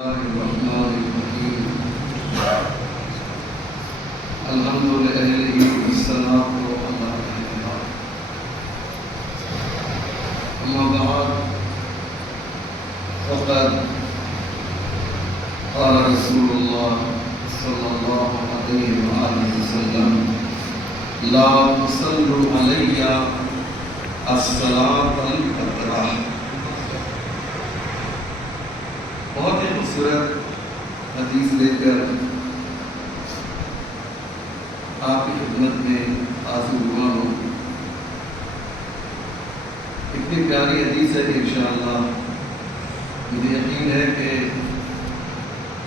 الرحمن الرحيم الحمد لله والصلاة على الله أما بعد فقد قال رسول الله صلى الله عليه وآله وسلم لا تصلوا علي الصلاة القطرة. بہت ہی خوبصورت حدیث لے کر آپ کی خدمت میں حاضر ہوا ہوں. اتنی پیاری حدیث ہے کہ انشاءاللہ مجھے یقین ہے کہ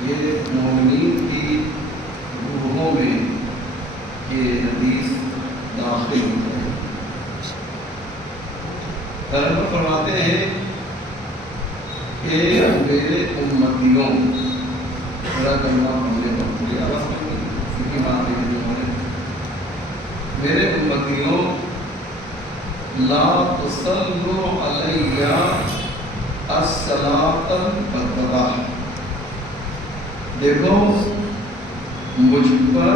یہ مومنین کی روحوں میں یہ حدیث داخل ہوتا ہے. پیغمبر فرماتے ہیں کہ میرے امتیوں میرا کلمہ پڑھنے پر آواز میرے امتیوں لا تصلوا علی الصلاۃ القطرہ. دیکھو مجھ پر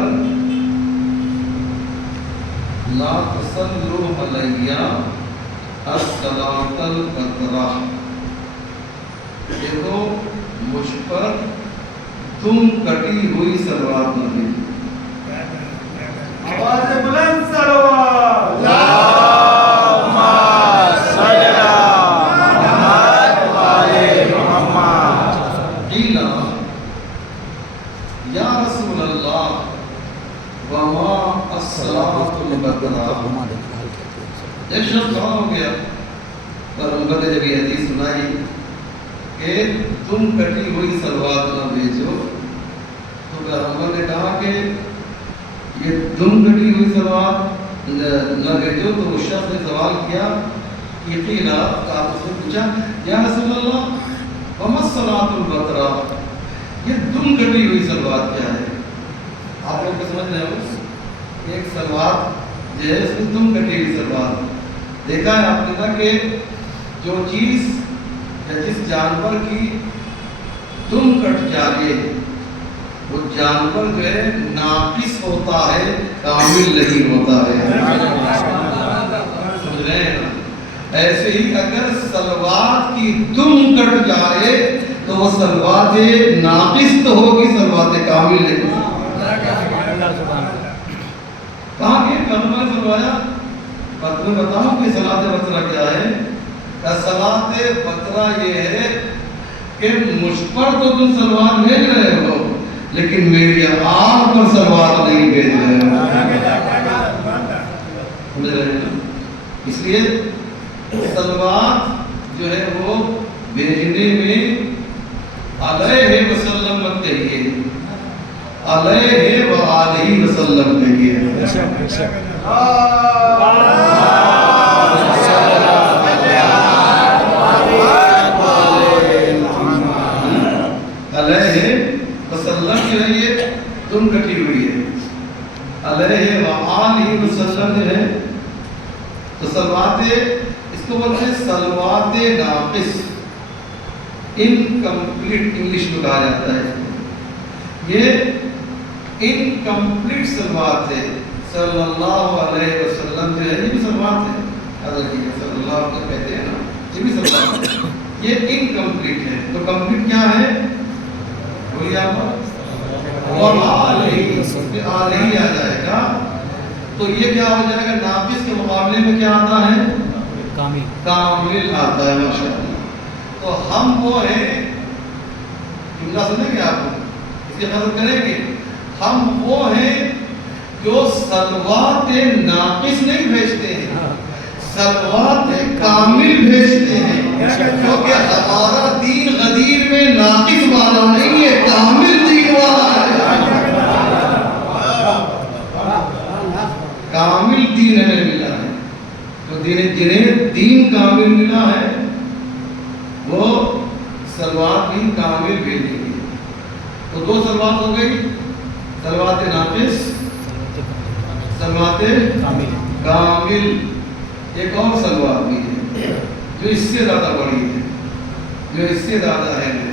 لا تصلوا علی الصلاۃ القطرہ. دیکھو مجھ پر تم کٹی ہوئی سلوات نہ دے. آواز بلند سلوات اللہم صلی علی محمد و آل محمد. قیل یا رسول اللہ وما الصلاۃ القطرہ. ایک شخص کھڑا ہو گیا پیغمبر نے جب یہ حدیث سنائی کہ تم کٹی ہوئی سلوات نہ بھیجو تو پیغمبر نے کہا کہ یہ تم کٹی ہوئی سلوات نہ بھیجو. تو اس شخص نے سوال کیا کہ قیل آپ اس نے پوچھا یا رسول اللہ وما الصلاۃ القطرہ, یہ تم کٹی ہوئی سلوات کیا ہے؟ آپ لوگ کو سمجھ رہے ہو ایک سلوات جو ہے اس میں تم کٹی ہوئی سلوات. دیکھا ہے آپ نے نا کہ جو چیز جس جانور کی دم کٹ جائے وہ جانور جو ہے ناقص ہوتا ہے, کامل نہیں ہوتا ہے. سمجھ رہے ہیں نا؟ ایسے ہی اگر سلوات کی دم کٹ جائے تو وہ سلوات ناقص تو ہوگی, سلوات کامل نہیں ہوگی. کہاں کہ پیغمبر نے فرمایا پر تمہیں بتاؤں کہ صلاۃ بطرہ کیا ہے. صلاۃ بطرہ یہ ہے کہ مجھ پر تو تم سلوات بھیج رہے ہو لیکن میری آل پر سلوات نہیں بھیج رہے ہو. سمجھ رہے ہیں نا؟ اس لیے سلوات جو ہے وہ بھیجنے میں علیہ وسلم مت کہیے, علیہ وآلہ وسلم کہیے. علیہ وسلم جو ہے یہ تم کٹی ہوئی ہے, علیہ وآلہ وسلم جو ہے. تو سلوات اس کو بولتے ہیں سلوات ناقص, انکمپلیٹ انگلش میں کہا جاتا ہے. یہ انکمپلیٹ سلوات ہے. صلی اللہ علیہ وسلم جو ہے یہ بھی سلوات ہے. حضرت صلی اللہ علیہ وسلم کہتے ہیں نا, یہ بھی سلوات ہے. یہ انکمپلیٹ ہے. تو کمپلیٹ کیا ہے؟ بولیے آپ آلہی آ جائے گا. تو یہ کیا ہو جائے گا؟ ناقص کے مقابلے میں کیا آتا ہے؟ کامل آتا ہے. ماشاءاللہ. تو ہم وہ ہیں, جملہ سنیں گے آپ اس کی قدر کریں گے, ہم وہ ہیں جو سلوات ناقص نہیں بھیجتے ہیں, سلوات کامل بھیجتے ہیں. کیونکہ ہمارا دین غدیر میں ناقص والا نہیں ہے, کامل دین والا ہے. کامل دین ہمیں ملا ہے. تو جنہیں دین کامل ملا ہے وہ سلوات بھی کامل بھیجیں گے. تو دو سلوات ہو گئی, سلوات ناقص, سلوات کامل. ایک اور سلوات بھی ہے جو اس سے زیادہ بڑی ہے, جو اس سے زیادہ اہم ہے.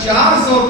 400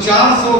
400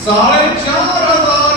4,500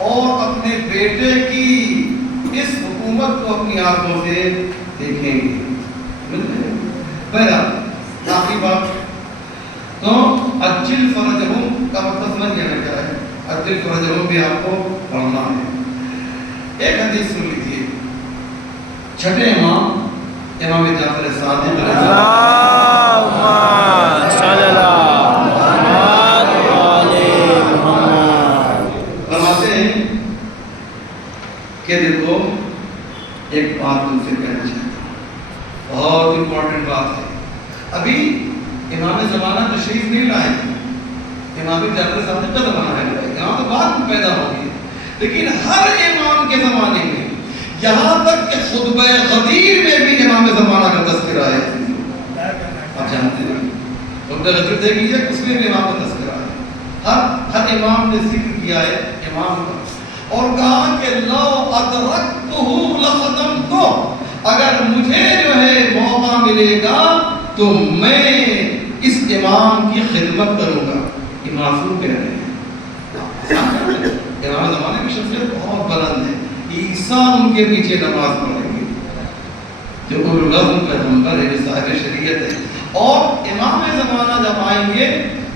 اور اپنے بیٹے کی اس حکومت کو اپنی آنکھوں سے دیکھیں گے. پہلا آخری بات تو اجل فرجہم کا مطلب سمجھ گیا نا کیا ہے؟ اجل فرجہم بھی آپ کو پڑھنا ہے. ایک حدیث سن لیجیے. چھٹے امام امام جعفر صادق علیہ السلام فرماتے ہیں کہ دیکھو ایک بات تم سے کہنا چاہتا ہوں، بہت امپورٹنٹ بات ہے. ابھی امام زمانہ تشریف نہیں لائے، امام جعفر صادق کا زمانہ ہے، امام تو بعد میں پیدا ہو گئے. لیکن ہر امام کے زمانے میں یہاں تک کہ خطبہ غدیر میں بھی امام زمانہ کا تذکرہ ہے. آپ جانتے ہیں خطبہ غدیر دیکھ لیجیے، اس میں بھی امام کا تذکرہ ہے. ہر امام نے ذکر کیا ہے امام کا اور کہا کہ لو ادرکتہ لختمتہ، اگر مجھے جو ہے موقع ملے گا تو میں اس امام کی خدمت کروں گا. یہ معصوم کہہ رہے ہیں. امام زمانے کی شخصیت بہت بلند ہے. عیسیٰ ان کے پیچھے نماز پڑھیں گے جو اولو العزم پیغمبر ہے، جو صاحب شریعت ہے. اور امام زمانہ جب آئیں گے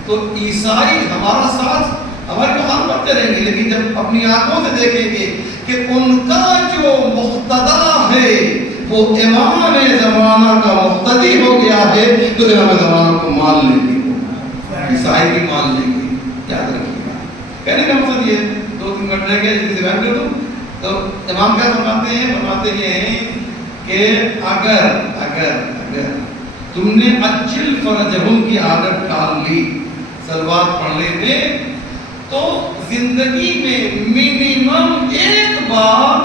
تو عیسائی ہمارا ساتھ ہمارے بہار پڑھتے رہیں گے، لیکن جب اپنی آنکھوں سے دیکھیں گے کہ ان کا جو مقتدا ہے وہ امام زمانہ کا مقتدی ہو گیا ہے تو امام زمانہ کو مان لیں گے، عیسائی بھی مان لیں گے. یاد رکھیے گا. کہنے کا مقصد یہ 2-3 منٹ رہ گئے جلدی سے بیان کر دوں. تو امام کیا فرماتے ہیں؟ فرماتے یہ ہیں کہ اگر تم نے اجل فرجہم کی عادت ڈال لی صلوات پڑھنے میں تو زندگی میں منیمم ایک بار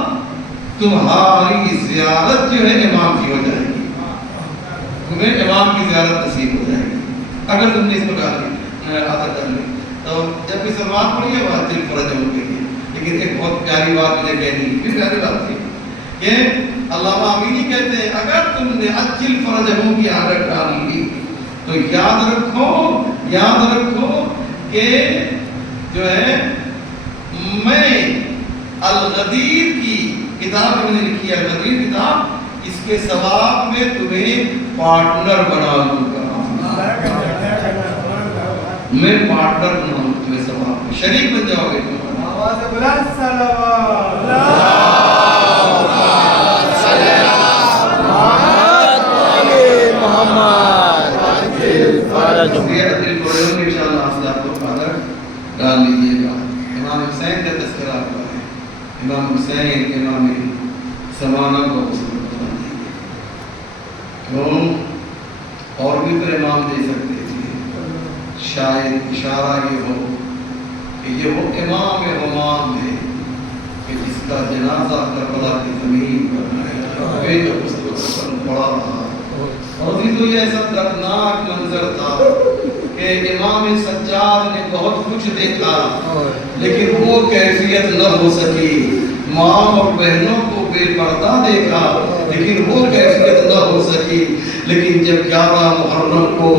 تمہاری زیارت جو ہے امام کی ہو جائے گی، تمہیں امام کی زیارت نصیب ہو جائے گی اگر تم نے اس پر عادت کر لی. تو جب بھی صلوات پڑھیے وہ اجل فرجہم کے لیے. لیکن ایک بہت پیاری بات مجھے کہنی ہے، پیاری بات تھی کہ علامہ امینی کہتے ہیں اگر تم نے اجل فرجہم کی عادت ڈال لی تو یاد رکھو کہ جو ہے میں الغدیر کی کتاب میں نے لکھی ہے، الغدیر کتاب، اس کے ثواب میں تمہیں پارٹنر بنا دوں گا. میں پارٹنر بنا دوں تمہیں ثواب میں، شریک بن جاؤ گے تم. ڈال لیجیے گا. امام حسین کا تذکرہ ہوا ہے. امام حسین امام زمانہ کو کیوں اور بھی تو امام دے سکتے تھے. شاید اشارہ یہ ہو کہ یہ وہ امام امام ہے کہ جس کا جنازہ کربلا کی زمین پر اس کو پڑا رہا. اور یہ ایسا دردناک منظر تھا کہ امام سجاد نے بہت کچھ دیکھا لیکن وہ کیفیت نہ ہو سکی. ماں اور بہنوں کو بے پردہ دیکھا لیکن وہ کیفیت نہ ہو سکی. لیکن جب 11 محرم کو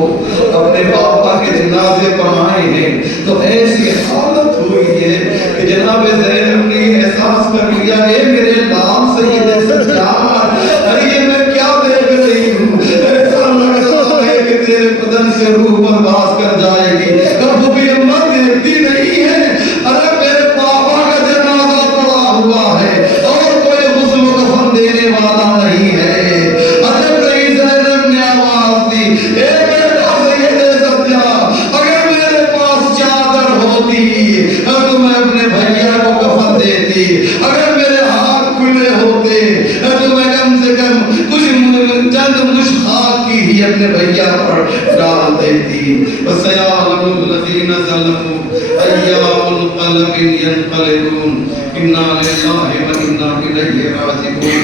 اپنے باپا کے جنازے پر آئے ہیں تو ایسی حالت ہوئی ہے کہ جناب زینب نے احساس کر لیا اے میرے لال سید سجاد، ارے یہ میں کیا دیکھ رہی ہوں، ایسا لگ رہا ہے کہ تیرے بدن سے روح برباس کر جائے گی. اب بھی اماں دیکھتی نہیں ہے، ارے میرے پاپا کا جنازہ پڑا ہوا ہے اور کوئی غسل و کفن دینے والا نہیں ہے. عجب نہیں زینب نے آواز دی اے بیٹا سید سجاد، اگر میرے پاس چادر ہوتی تو میں اپنے بھیا کو کفن دیتی، اگر میرے ہاتھ کھلے ہوتے تو میں کم سے کم کچھ چند مشت خاک کی ہی اپنے بھیا پر ڈال دیتی. وَسَيَعْلَمُ الَّذِينَ ظَلَمُوا أَيَّ مُنقَلَبٍ يَنقَلِبُونَ إِنَّا لِلَّهِ وَإِنَّا إِلَيْهِ رَاجِعُونَ.